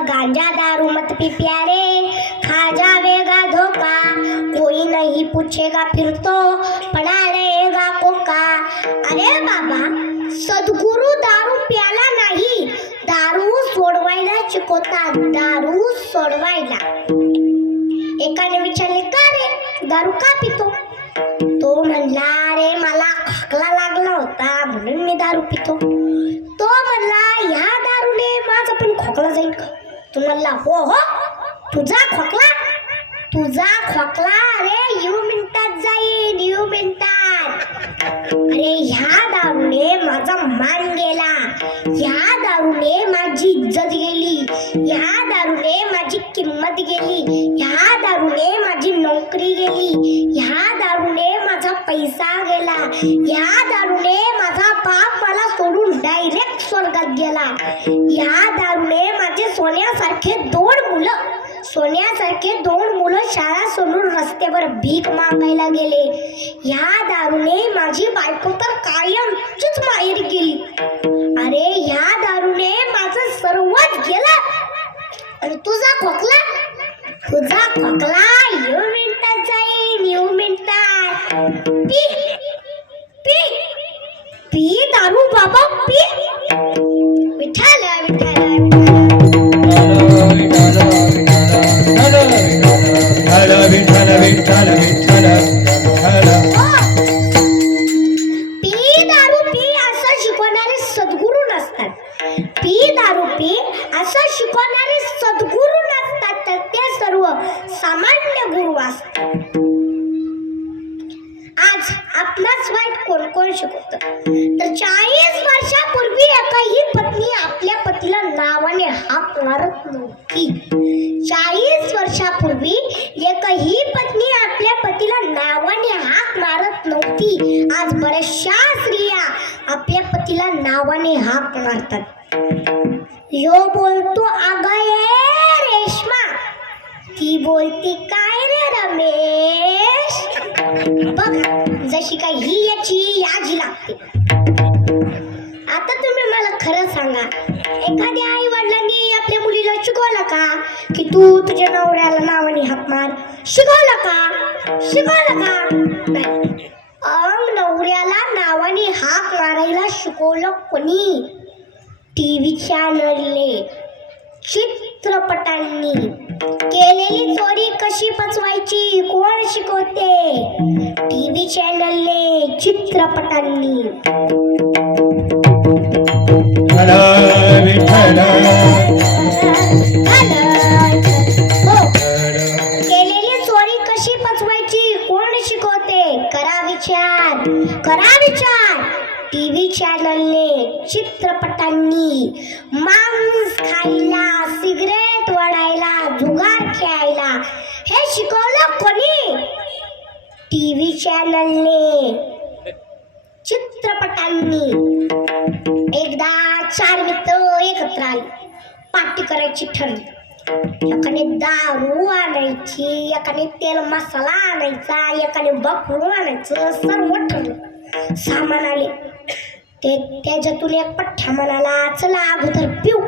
गांजा दारू मत पी प्यारे, खा जावेगा धोखा, कोई नहीं पूछेगा फिर तो पड़ा रहेगा कोका. अरे बाबा, सद्गुरु दारू प्याला नाही, दारू सोडवायला शिकवतात, दारू सोडवायला. एकाने विचारले, का रे दारू का पितो? तो म्हणला, अरे मला खोकला लागला होता म्हणून मी दारू पितो. तो म्हणला, ह्या दारूने माझा पण खोकला जाईल का? तू म्हणला, हो हो, तुझा खोकला अरे यू मिनिटात जाईल, यू मिनिटात. अरे ह्या दारूने माझा मान गेला, ह्या दारूने माझी इज्जत गेली, ह्या दारूने माझी किंमत गेली, ह्या दारूने माझी नोकरी गेली, ह्या दारूने माझा पैसा गेला, ह्या दारूने माझा बाप मला सोडून डायरेक्ट स्वर्गात गेला, ह्या दारूने माझे सोन्यासारखे दोन मुलं शाळा सोडून रस्त्यावर भीक मागायला गेले, ह्या दारूने माझी बायको तर कायमचीच माहेर गेली. अरे ह्या दारूने माझं सर्वच गेलं. आणि तुझा खोकला यू मिनिटात जाईल, यू मिनिटात. पी पी पी दारू बाबा, पी. विठ्ठल विठ्ठल विठ्ठल विठ्ठल विठ्ठल विठ्ठल. पी दारू पी असं शिकवणारे सद्गुरू नसतात. पी दारू पी असं शिकवणारे सद्गुरू नसतात, तर ते सर्व सामान्य गुरु असतात. आज आपलाच वाईट कोण कोण शिकवतं? तर 40 वर्षापूर्वी एकाही पत्नी आपल्या पतीला नावाने हाक मारत नव्हती. 40 वर्षापूर्वी एकही पत्नी आपल्या पतीला नावाने हाक मारत नव्हती. आज बऱ्याचशा स्त्रिया आपल्या पतीला नावाने हाक मारतात. यो बोलतो, अगं ये रेश्मा, ती बोलती, काय रे रमेश. बघा जशी काय ही याची आजी लागते. आता तुम्ही मला खरं सांगा, एखाद्या आई वडिलांनी आपल्या मुलीला शिकवलं का की तू तुझ्या नवऱ्याला नावाने हाक मार? शिकवलं का? नाही. नवऱ्याला नावाने हाक मारायला शिकवलं कोणी? टीव्ही चॅनलने, चित्रपटांनी. केलेली चोरी कशी पचवायची कोण शिकवते? टीव्ही चॅनलने, चित्रपटांनी. केलेली चोरी कशी पचवायची कोण शिकवते? करा विचार. टीव्ही चॅनलने, चित्रपटांनी. मांस खायला, सिगरेट वडायला, जुगार खेळायला हे शिकवलं कोणी? टीव्ही चॅनलने, चित्रपटांनी. एकदा 4 मित्र एकत्र आले, पार्टी करायची ठरली. एकाने दारू आणायची, एकाने तेल मसाला आणायचा, एकाने बकरू आणायचं. सर्व ठरलं. सामान आले, त्याच्यातून एक पठ्ठ्या म्हणाला, चला अगोदर पिऊ,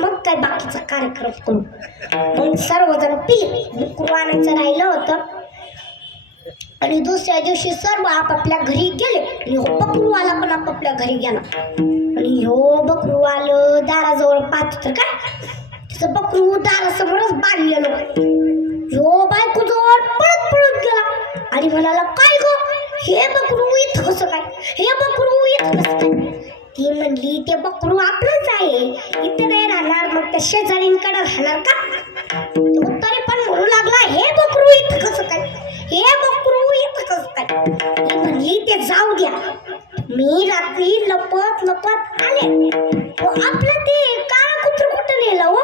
मग काय बाकीचा कार्यक्रम करू. मग सर्वजण पिले. बकरू आणायचं राहिलं होतं. आणि दुसऱ्या दिवशी सर्व आपापल्या घरी गेले. आणि हो बकरूवाला पण आपापल्या घरी गेला. आणि हो बकरूवालं दाराजवळ पाहत तर काय, तिचं बकरू दारासमोरच बांधलेलं. हो बायकोजवळ पळत गेला आणि म्हणाला, काय गो, हे बकरू इथं कसं काय? ती म्हणली, ते बकरू आपलंच आहे, इथं नाही राहणार, मग त्या शेजारींकडे राहणार का? तरी पण म्हणू लागला, हे बकरू इथं कसं काय? ती म्हणली, ते जाऊ द्या, मी रात्री लपत आले. आपलं ते काळं कुत्रं कुठं नेलं हो?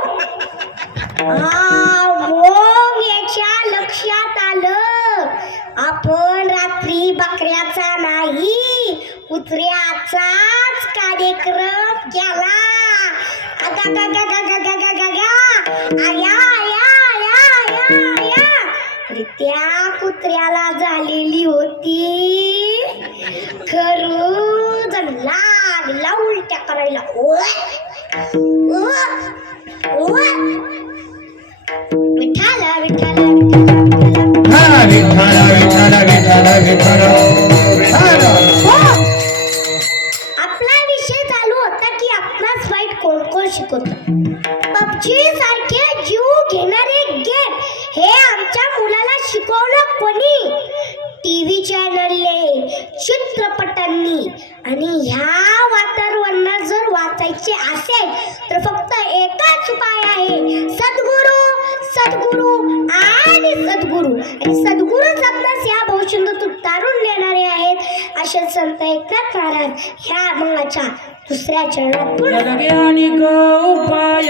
मग याच्या लक्षात आलं, आपण रात्री बकऱ्याचा नाही कुत्र्याचाच कार्यक्रम केला. त्या कुत्र्याला झालेली होती खरंच लागला उलट्या करायला. विठाला विठाला विठाला हा विठ्ठल विठ्ठल विठ्ठल विठ्ठल हो. आपला विषय चालू होता की आपणास वाईट कोण कोण शिकवत. पबजी सारखे जीव घेणारे गेम हे आमच्या मुलाला शिकवलं कोणी? टीव्ही चॅनलने, चित्रपटांनी. आणि ह्या वातावरणात जर वाचायचे असेल तर फक्त एकच उपाय आहे, सद्गुरू सद्गुरू आणि सद्गुरू. आणि सद्गुरूच आपणास या भवशुंदतून तारून नेणारे आहेत असे संत एकनाथ महाराज ह्या अभंगाच्या दुसऱ्या चरणात पुढे ज्ञानिक उपाय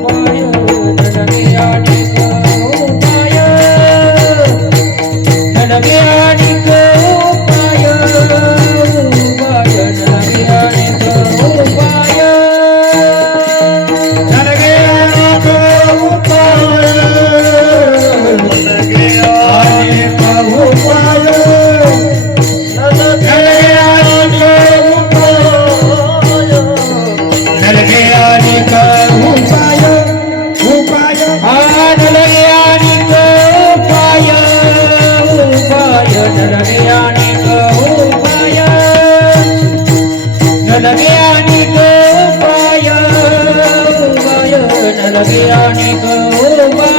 उपाय ज्ञानिक उपाय ज्ञानिक उपाय उपाय ज्ञानिक उपाय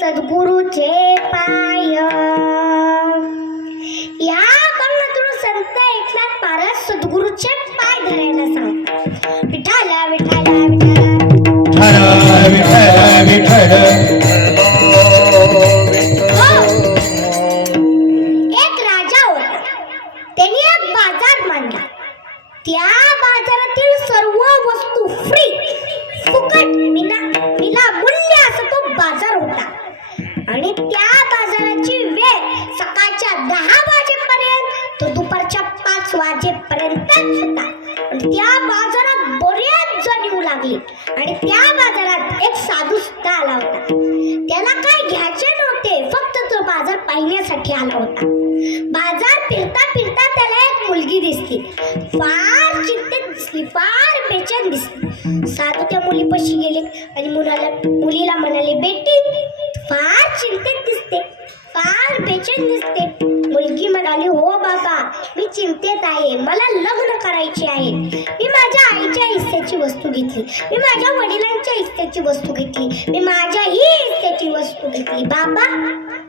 सद्गुरूचे पाय. या अभंगातून संत एकनाथ महाराज सद्गुरूचे पाय धरायला सांगतात. विठाला विठाला विठाला एक राजा होता. त्यांनी एक बाजार मांडला. त्या बाजारातील सर्व वस्तू फ्री, फुकट, विनामूल्य असा तो बाजार होता. आणि त्या बाजाराची वेळ सकाळच्या 10 वाजेपर्यंत तो दुपारच्या 5 वाजेपर्यंतच होता. आणि त्या बाजारात बरेच जण येऊ लागले. आणि त्या बाजारात एक साधू सुद्धा आला होता. त्याला काय घ्यायचे नव्हते, फक्त तो बाजार पाहण्यासाठी आला होता. बाजार फिरता फिरता त्याला एक मुलगी दिसली. फार चिंतेत दिसली, फार बेचैन दिसली. साधू त्या मुलीपाशी गेले आणि मुलीला म्हणाले, बेटी फार चिंतेत दिसते, फार बेचैन दिसते. मुलगी म्हणाली, हो बाबा, मी चिंतेत आहे. मला लग्न करायचे आहे. मी माझ्या आईच्या हिस्सेची वस्तू घेतली, मी माझ्या वडिलांच्या हिस्सेची वस्तू घेतली, मी माझ्याही हिस्सेची वस्तू घेतली. बाबा,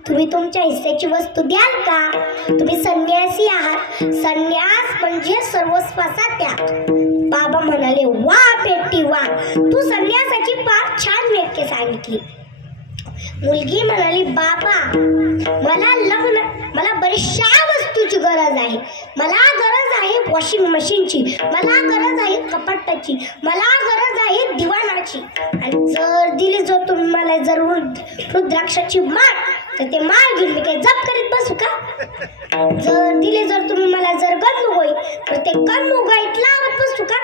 तुम्ही तुमच्या हिस्सेची वस्तू द्याल का? तुम्ही संन्यासी आहात. संन्यास म्हणजे सर्वस्वाचा त्याग. बाबा म्हणाले, वा बेटी वा, तू संन्यासाची फार छान व्याख्या सांगितली. मुलगी म्हणाली, बाबा, मला बऱ्याचशा वस्तू वस्तूची गरज आहे. मला गरज आहे वॉशिंग मशीनची, मला गरज आहे कपाटाची, मला गरज आहे दिवाणाची. आणि जर दिली जर तुम्ही मला जर रुद्राक्षाची माळ, तर ते माळ घेऊन मी काही जप करीत बसू का? जर दिले जर तुम्ही मला जर गंध होई, तर ते गंध उगाईत लावत बसू का?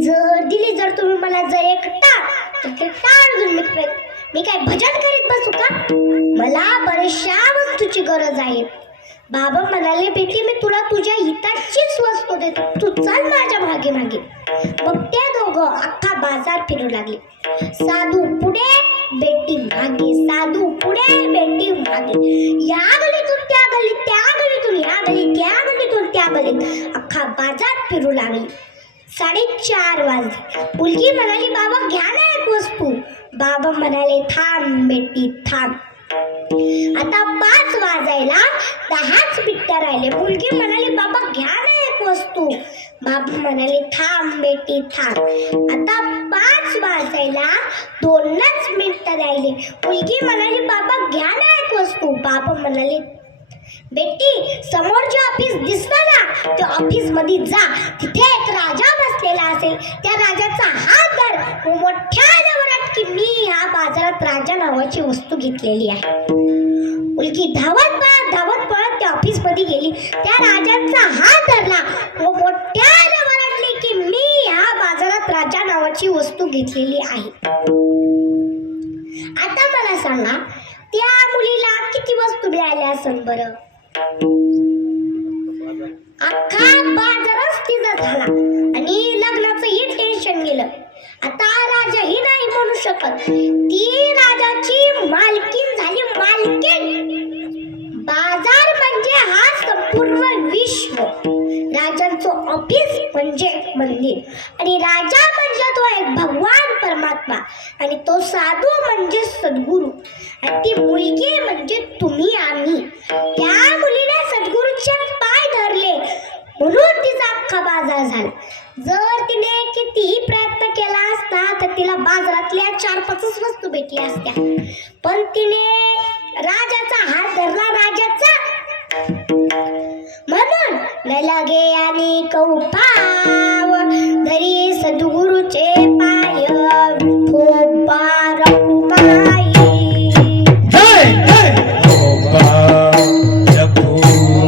जर दिली जर तुम्ही मला जर एक टाळ, तर ते टाळ घेऊन मी काय भजन करीत बसू का? मला बऱ्याचशा वस्तूची गरज आहे. बाबा म्हणाले, बेटी मी तुला तुझ्या हिताचीच वस्तू देतो, तू चल माझ्या मागे मागे. मग ते दोघं अख्खा बाजार फिरू लागले. साधू पुढे बेटी मागे, साधू पुढे बेटी मागे. या गलीतून त्या गलीत, त्या गलीतून या गलीत, त्या गलीतून त्या गलीत अख्खा बाजार फिरू लागले. 4:30 वाजले. मुलगी म्हणाली, बाबा घ्या ना एक वस्तू. बाबा म्हणाले, थांब बेटी थांब, आता 5 वाजायला 10च मिनिटं राहिले. मुलगी म्हणाली, बाबा घ्या ना एक वस्तू. बाबा म्हणाले, थांब बेटी थांब, आता 5 वाजायला 2च मिनिटं राहिले. मुलगी म्हणाली, बाबा घ्या ना एक वस्तू. बाबा म्हणाले, बेटी समोर जे ऑफिस दिसतं ना, त्या ऑफिस मध्ये जा, तिथे एक राजा बसलेला असेल, त्या राजाचा हात धर, मोठ्याने ओरड की मी या बाजारात राजा नावाची वस्तू घेतलेली आहे. मुलगी धावत पळत त्या ऑफिस मध्ये गेली, त्या राजाचा हात धरला व मोठ्याने ओरडली की मी या बाजारात राजा नावाची वस्तू घेतलेली आहे. आता मला सांगा, त्या मुलीला किती वस्तू मिळाल्या असेल बरं? अख्खा बाजारच तिचा झाला आणि लग्नाचंही टेन्शन गेलं. आता राजाही नाही म्हणू शकत, ती राजाची मालकीन झाली, मालकीन. बाजार म्हणजे हा संपूर्ण विश्व, राजांचं ऑफिस म्हणजे मंदिर, आणि राजा म्हणजे तो एक भगवान परमात्मा, आणि तो साधू म्हणजे सद्गुरू, आणि ती मुलगी म्हणजे तुम्ही आम्ही. त्या मुलीने सद्गुरूचे पाय धरले म्हणून तिचा अख्खा बाजार झाला. जर तिने कितीही प्रयत्न केला असता तर तिला बाजारातल्या 4-5 वस्तू भेटल्या असत्या, पण तिने राजाचा हात धरला, राजाचा. म्हणून न लगे आणि कौपाव धरी सद्गुरूचे पाय.